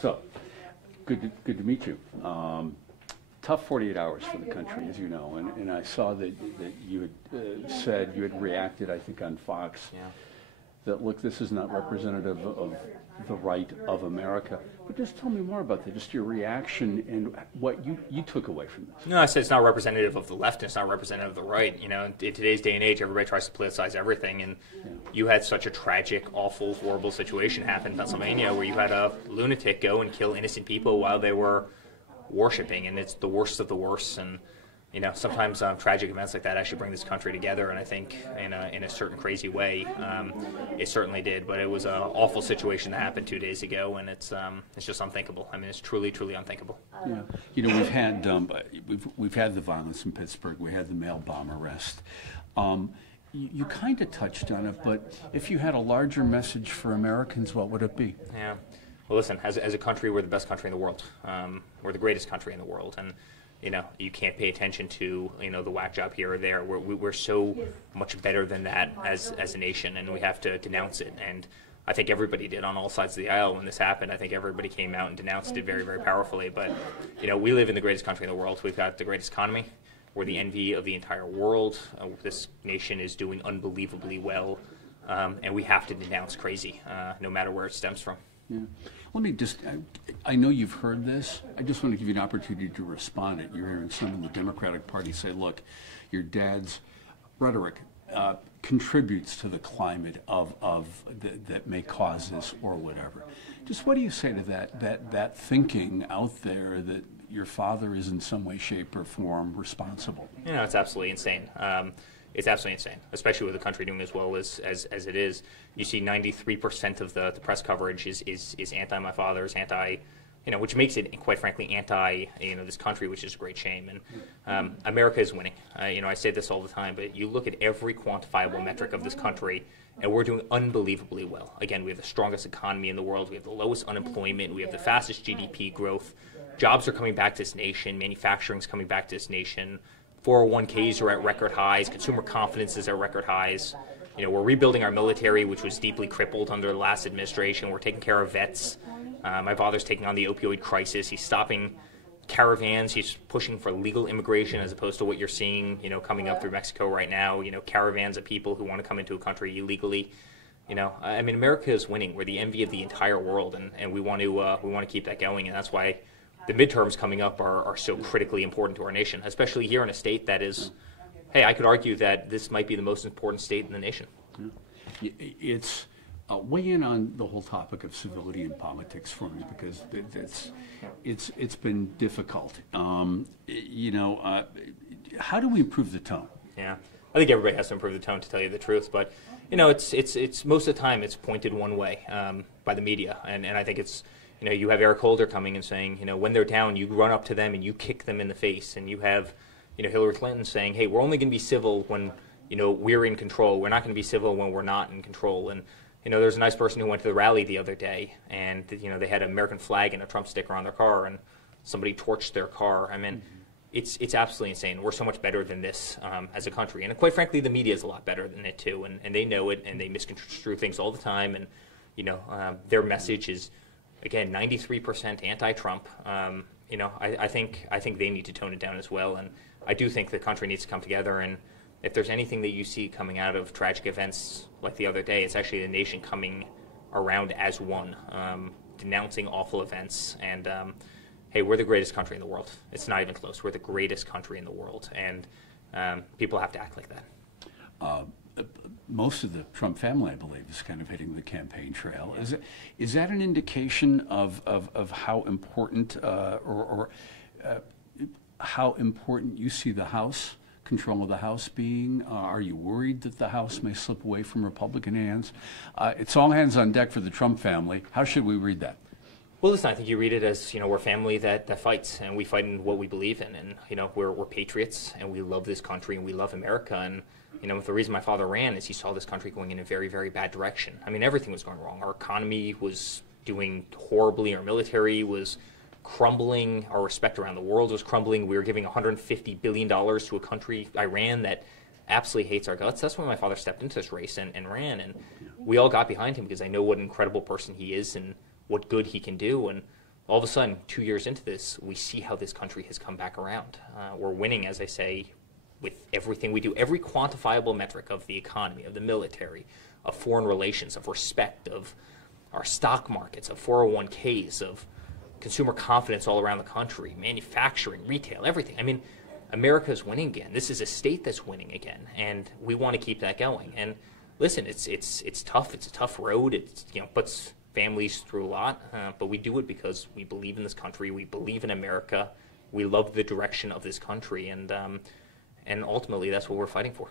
So, good to meet you. Tough 48 hours for the country, as you know, and I saw that you had said, you had reacted, I think, on Fox, that, look, this is not representative of the right of America. But just tell me more about that, just your reaction and what you took away from this. No, I said it's not representative of the left, and it's not representative of the right. You know, in today's day and age, everybody tries to politicize everything, and you had such a tragic, awful, horrible situation happen in Pennsylvania where you had a lunatic go and kill innocent people while they were worshiping, and it's the worst of the worst. And you know, sometimes tragic events like that actually bring this country together, and I think in a certain crazy way, it certainly did. But it was an awful situation that happened 2 days ago, and it's just unthinkable. I mean, it's truly, truly unthinkable. Yeah, you know, we've had the violence in Pittsburgh. We had the mail bomb arrest. You kind of touched on it, but if you had a larger message for Americans, what would it be? Yeah. Well, listen, as a country, we're the best country in the world. We're the greatest country in the world, and you know, you can't pay attention to, you know, the whack job here or there. We're so much better than that as a nation, and we have to denounce it. And I think everybody did on all sides of the aisle when this happened. I think everybody came out and denounced it very, very powerfully. But, you know, we live in the greatest country in the world. We've got the greatest economy. We're the envy of the entire world. This nation is doing unbelievably well, and we have to denounce crazy, no matter where it stems from. Yeah. Let me just, I know you've heard this. I just want to give you an opportunity to respond. You're hearing some in the Democratic Party say, look, your dad's rhetoric contributes to the climate that may cause this or whatever. Just what do you say to that thinking out there that your father is in some way, shape, or form responsible? You know, it's absolutely insane. It's absolutely insane, especially with the country doing as well as it is. You see 93% of the press coverage is anti my father's, anti, you know, which makes it, quite frankly, anti, you know, this country, which is a great shame. And America is winning. You know, I say this all the time, but you look at every quantifiable metric of this country, and we're doing unbelievably well. Again, we have the strongest economy in the world. We have the lowest unemployment. We have the fastest GDP growth. Jobs are coming back to this nation. Manufacturing is coming back to this nation. 401ks are at record highs. Consumer confidence is at record highs. You know, we're rebuilding our military, which was deeply crippled under the last administration. We're taking care of vets. My father's taking on the opioid crisis. He's stopping caravans. He's pushing for legal immigration as opposed to what you're seeing, you know, coming up through Mexico right now. You know, caravans of people who want to come into a country illegally. You know, I mean, America is winning. We're the envy of the entire world, and we want to keep that going, and that's why the midterms coming up are so critically important to our nation, especially here in a state that is, hey, I could argue that this might be the most important state in the nation. Yeah. It's weigh in on the whole topic of civility in politics for me, because it's been difficult. You know, how do we improve the tone? Yeah, I think everybody has to improve the tone, to tell you the truth, but you know, it's most of the time it's pointed one way by the media, and I think it's, you know, you have Eric Holder coming and saying, you know, when they're down, you run up to them and you kick them in the face. And you have, you know, Hillary Clinton saying, hey, we're only going to be civil when, you know, we're in control. We're not going to be civil when we're not in control. And, you know, there's a nice person who went to the rally the other day, and, you know, they had an American flag and a Trump sticker on their car, and somebody torched their car. I mean, it's absolutely insane. We're so much better than this as a country. And quite frankly, the media is a lot better than it, too. And they know it, and they misconstrue things all the time. And, you know, their message is, again, 93% anti-Trump. You know, I think they need to tone it down as well, and I do think the country needs to come together. And if there's anything that you see coming out of tragic events like the other day, it's actually the nation coming around as one, denouncing awful events. And hey, we're the greatest country in the world. It's not even close. We're the greatest country in the world, and people have to act like that. Most of the Trump family, I believe, is kind of hitting the campaign trail. Is that an indication of how important or how important you see the House, control of the House being? Are you worried that the House may slip away from Republican hands? It's all hands on deck for the Trump family. How should we read that? Well, listen, I think you read it as, you know, we're a family that fights, and we fight in what we believe in, and, you know, we're patriots, and we love this country, and we love America. And you know, the reason my father ran is he saw this country going in a very, very bad direction. I mean, everything was going wrong. Our economy was doing horribly. Our military was crumbling. Our respect around the world was crumbling. We were giving $150 billion to a country, Iran, that absolutely hates our guts. That's when my father stepped into this race and ran. And we all got behind him because I know what an incredible person he is and what good he can do. And all of a sudden, 2 years into this, we see how this country has come back around. We're winning, as I say, with everything we do. Every quantifiable metric of the economy, of the military, of foreign relations, of respect, of our stock markets, of 401ks, of consumer confidence all around the country, manufacturing, retail, everything. I mean, America is winning again. This is a state that's winning again, and we want to keep that going. And listen, it's tough. It's a tough road. It puts families through a lot, but we do it because we believe in this country. We believe in America. We love the direction of this country, and ultimately that's what we're fighting for.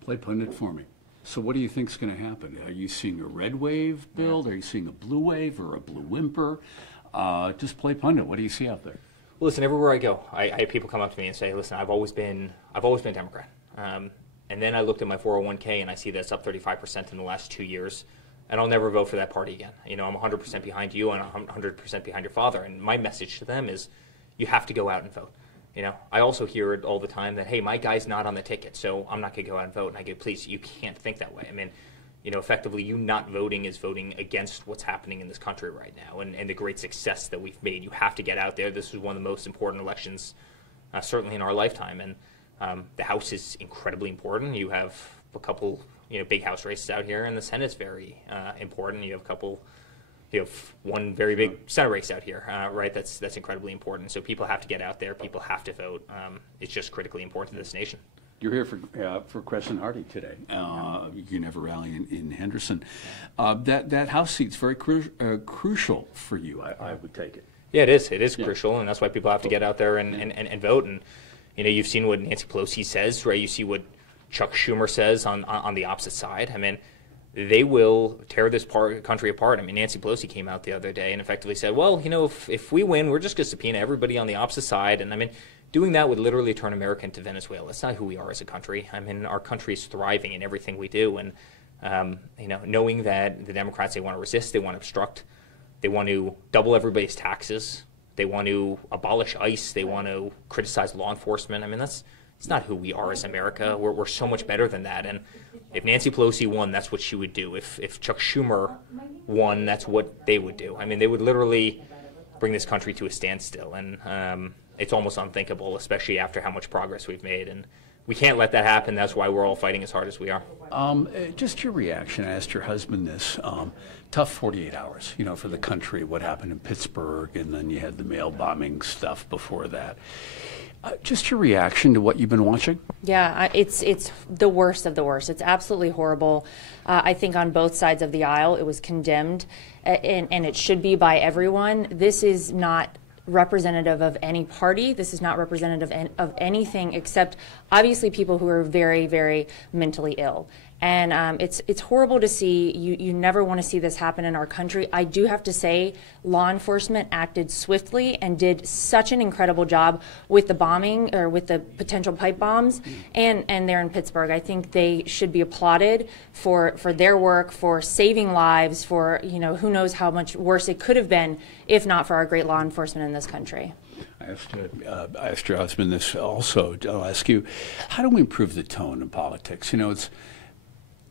Play pundit for me. So what do you think is going to happen? Are you seeing a red wave build? Are you seeing a blue wave or a blue whimper? Just play pundit. What do you see out there? Well, listen, everywhere I go, I have people come up to me and say, listen, I've always been Democrat. And then I looked at my 401k and I see that's up 35% in the last 2 years. And I'll never vote for that party again. I'm 100% behind you and I'm 100% behind your father. And my message to them is you have to go out and vote. I also hear it all the time that, hey, my guy's not on the ticket, so I'm not going to go out and vote. And I go, please, you can't think that way. I mean, effectively, you not voting is voting against what's happening in this country right now and the great success that we've made. You have to get out there. This is one of the most important elections, certainly in our lifetime. And the House is incredibly important. You have a couple, big House races out here, and the Senate's very important. You have one very big Senate race out here, right? That's incredibly important. So people have to get out there. People have to vote. It's just critically important to this nation. You're here for Crescent Hardy today. You can have a rally in Henderson. That House seat's very crucial for you, I would take it. Yeah, it is. It is crucial, and that's why people have to get out there and vote. And you've seen what Nancy Pelosi says, right? You see what Chuck Schumer says on the opposite side. I mean, they will tear this country apart. I mean, Nancy Pelosi came out the other day and effectively said, well, if we win, we're just going to subpoena everybody on the opposite side. And I mean, doing that would literally turn America into Venezuela. That's not who we are as a country. I mean, our country is thriving in everything we do. And, knowing that the Democrats, they want to resist, they want to obstruct, they want to double everybody's taxes, they want to abolish ICE, they want to criticize law enforcement. I mean, it's not who we are as America. We're so much better than that. And if Nancy Pelosi won, that's what she would do. If Chuck Schumer won, that's what they would do. I mean, they would literally bring this country to a standstill. And it's almost unthinkable, especially after how much progress we've made. And we can't let that happen. That's why we're all fighting as hard as we are. Just your reaction. I asked your husband this. Tough 48 hours, for the country, what happened in Pittsburgh, and then you had the mail bombing stuff before that. Just your reaction to what you've been watching? Yeah, it's the worst of the worst. It's absolutely horrible. I think on both sides of the aisle it was condemned, and it should be by everyone. This is not representative of any party. This is not representative of anything except obviously people who are very, very mentally ill. And it's horrible to see. You never want to see this happen in our country. I do have to say law enforcement acted swiftly and did such an incredible job with the bombing or with the potential pipe bombs and there in Pittsburgh. I think they should be applauded for their work, for saving lives, for who knows how much worse it could have been if not for our great law enforcement in this country. I asked your husband this also. I'll ask you, how do we improve the tone in politics?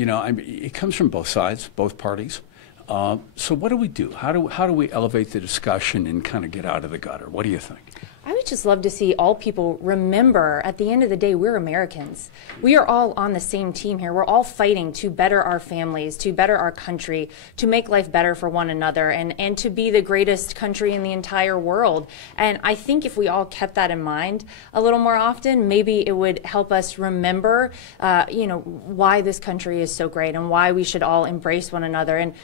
It comes from both sides, both parties. So what do we do? How do we elevate the discussion and kind of get out of the gutter? What do you think? I would just love to see all people remember at the end of the day, we're Americans. We are all on the same team here. We're all fighting to better our families, to better our country, to make life better for one another, and to be the greatest country in the entire world. And I think if we all kept that in mind a little more often, maybe it would help us remember, why this country is so great and why we should all embrace one another. And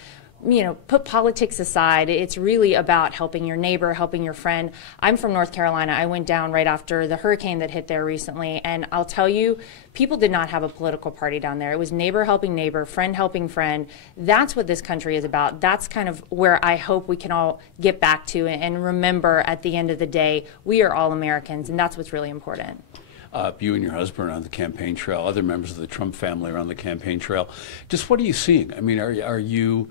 put politics aside. It's really about helping your neighbor, helping your friend. I'm from North Carolina. I went down right after the hurricane that hit there recently, and I'll tell you, people did not have a political party down there. It was neighbor helping neighbor, friend helping friend. That's what this country is about. That's kind of where I hope we can all get back to and remember at the end of the day, we are all Americans, and that's what's really important. You and your husband are on the campaign trail. Other members of the Trump family are on the campaign trail. Just what are you seeing? I mean,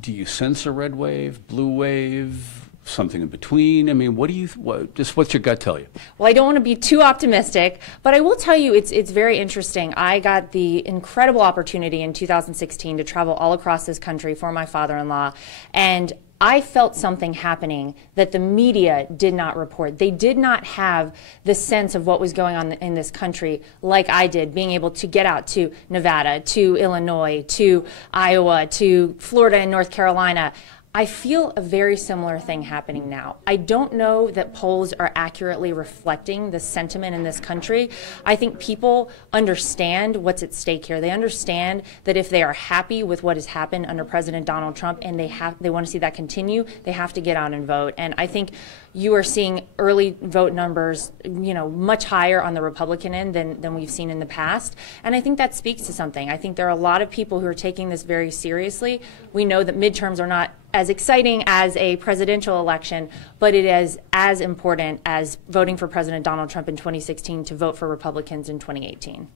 do you sense a red wave, blue wave, something in between? I mean, what's your gut tell you? Well, I don't want to be too optimistic, but I will tell you it's very interesting. I got the incredible opportunity in 2016 to travel all across this country for my father-in-law, and I felt something happening that the media did not report. They did not have the sense of what was going on in this country like I did, being able to get out to Nevada, to Illinois, to Iowa, to Florida and North Carolina. I feel a very similar thing happening now. I don't know that polls are accurately reflecting the sentiment in this country. I think people understand what's at stake here. They understand that if they are happy with what has happened under President Donald Trump and they want to see that continue, they have to get out and vote. And I think you are seeing early vote numbers, much higher on the Republican end than we've seen in the past. And I think that speaks to something. I think there are a lot of people who are taking this very seriously. We know that midterms are not as exciting as a presidential election, but it is as important as voting for President Donald Trump in 2016 to vote for Republicans in 2018.